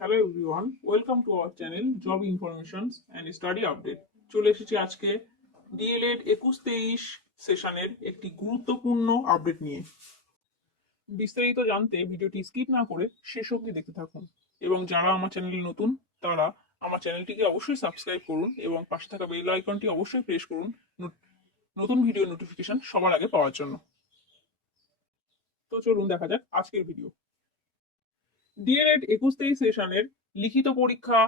Hello everyone, welcome to our channel job informations and study update. চলে এসেছি আজকে D.El.Ed 21-23 সেশনের একটি গুরুত্বপূর্ণ আপডেট নিয়ে। বিস্তারিত জানতে ভিডিওটি স্কিপ না করে শেষ অবধি দেখতে থাকুন, এবং যারা আমার চ্যানেলে নতুন তারা আমার চ্যানেলটিকে অবশ্যই সাবস্ক্রাইব করুন এবং পাশে থাকা বেল আইকনটি অবশ্যই প্রেস করুন নতুন ভিডিও নোটিফিকেশন সবার আগে পাওয়ার জন্য। তো চলুন দেখা যাক আজকের ভিডিও। ডিএলএড 21-23 সেশনের লিখিত পরীক্ষা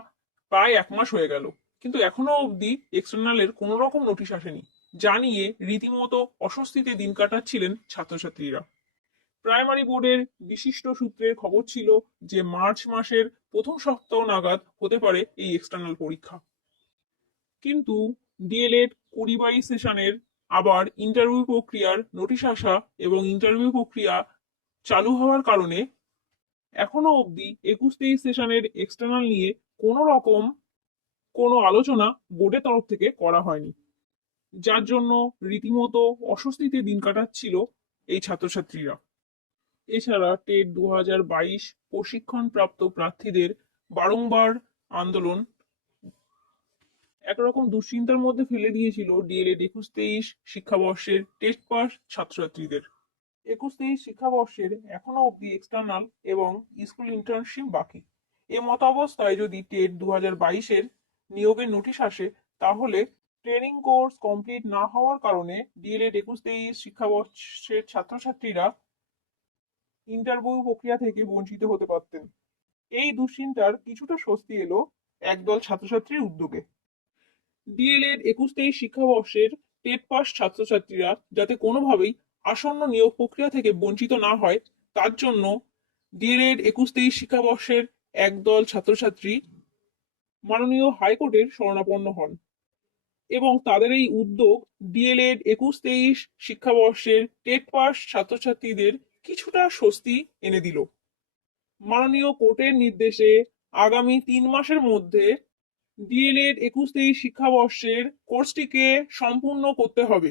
প্রায় 1 মাস হয়ে গেল, কিন্তু এখনো অবধি এক্সটার্নালের কোনো রকম নোটিশ আসেনি, যা নিয়ে রীতিমতো অস্বস্তিতে দিন কাটাচ্ছিলেন ছাত্রছাত্রীরা। প্রাইমারি বোর্ডের বিশিষ্ট সূত্রের খবর ছিল যে মার্চ মাসের প্রথম সপ্তাহ নাগাদ হতে পারে এই এক্সটার্নাল পরীক্ষা, কিন্তু ডিএলএড 20-22 সেশনের আবার ইন্টারভিউ প্রক্রিয়ার নোটিশ আসা এবং ইন্টারভিউ প্রক্রিয়া চালু হওয়ার কারণে এখনো অবধি 21-23 সেশনের এক্সটার্নাল নিয়ে কোনো রকম কোনো আলোচনা বোর্ডের তরফ থেকে করা হয়নি, যার জন্য রীতিমতো অস্বস্তিতে দিন কাটাচ্ছিল এই ছাত্রছাত্রীরা। এছাড়া টেট 2022 প্রশিক্ষণপ্রাপ্ত প্রার্থীদের বারংবার আন্দোলন একরকম দুশ্চিন্তার মধ্যে ফেলে দিয়েছিল ডিএলএড 21-23 শিক্ষাবর্ষের টেস্ট পাস ছাত্রছাত্রীদের। 21-23 শিক্ষাবর্ষের এখনো অবধি এক্সটার্নাল এবং স্কুল ইন্টার্নশিপ বাকি। এ মত অবস্থায় যদি টেট 2022-এর নিয়োগের নোটিশ আসে, তাহলে ট্রেনিং কোর্স কমপ্লিট না হওয়ার কারণে ডিএলএড 21-23 শিক্ষাবর্ষের ছাত্রছাত্রীরা ইন্টারভিউ প্রক্রিয়া থেকে বঞ্চিত হতে পারতেন। এই দুশ্চিন্তার কিছুটা স্বস্তি এলো একদল ছাত্রছাত্রীর উদ্যোগে। ডিএলএড 21-23 শিক্ষাবর্ষের টেট পাস ছাত্রছাত্রীরা যাতে কোনোভাবেই আসন্ন নিয়োগ প্রক্রিয়া থেকে বঞ্চিত না হয়, তার জন্য ডিএলএড 21-23 শিক্ষাবর্ষের একদল ছাত্রছাত্রী মাননীয় হাইকোর্টের শরণাপন্ন হন, এবং তাদের এই উদ্যোগ ডিএলএড 21-23 শিক্ষাবর্ষের টেট পাস ছাত্রছাত্রীদের কিছুটা স্বস্তি এনে দিল। মাননীয় কোর্টের নির্দেশে আগামী 3 মাসের মধ্যে ডিএলএড 21-23 শিক্ষাবর্ষের কোর্সটিকে সম্পূর্ণ করতে হবে,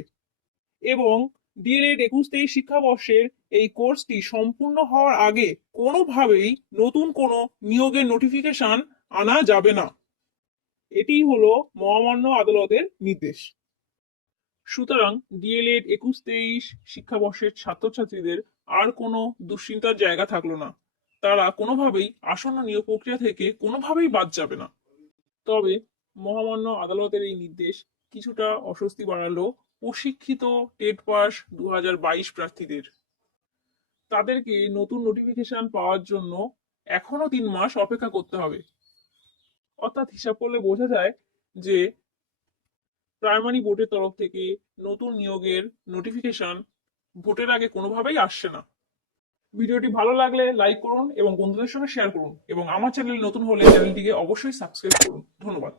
এবং ডিএলএড 21-23 শিক্ষাবর্ষের এই কোর্সটি সম্পূর্ণ হওয়ার আগে কোনোভাবেই নতুন কোনো নিয়োগের নোটিফিকেশন আনা যাবে না। এটি হলো মহামান্য আদালতের নির্দেশ। সুতরাং ডিএলএড 21-23 শিক্ষাবর্ষের ছাত্রছাত্রীদের আর কোনো দুশ্চিন্তার জায়গা থাকলো না, তারা কোনোভাবেই আসন্ন নিয়োগ প্রক্রিয়া থেকে কোনোভাবেই বাদ যাবে না। তবে মহামান্য আদালতের এই নির্দেশ কিছুটা অস্বস্তি বাড়ালো প্রশিক্ষিত টেট পাস 2022 প্রার্থীদের। তাদেরকে নতুন নোটিফিকেশন পাওয়ার জন্য এখনো 3 মাস অপেক্ষা করতে হবে। অর্থাৎ হিসাব করলে বোঝা যায় যে প্রাইমারি বোর্ডের তরফ থেকে নতুন নিয়োগের নোটিফিকেশন ভোটের আগে কোনোভাবেই আসছে না। ভিডিওটি ভালো লাগলে লাইক করুন এবং বন্ধুদের সঙ্গে শেয়ার করুন, এবং আমার চ্যানেল নতুন হলে চ্যানেলটিকে অবশ্যই সাবস্ক্রাইব করুন। ধন্যবাদ।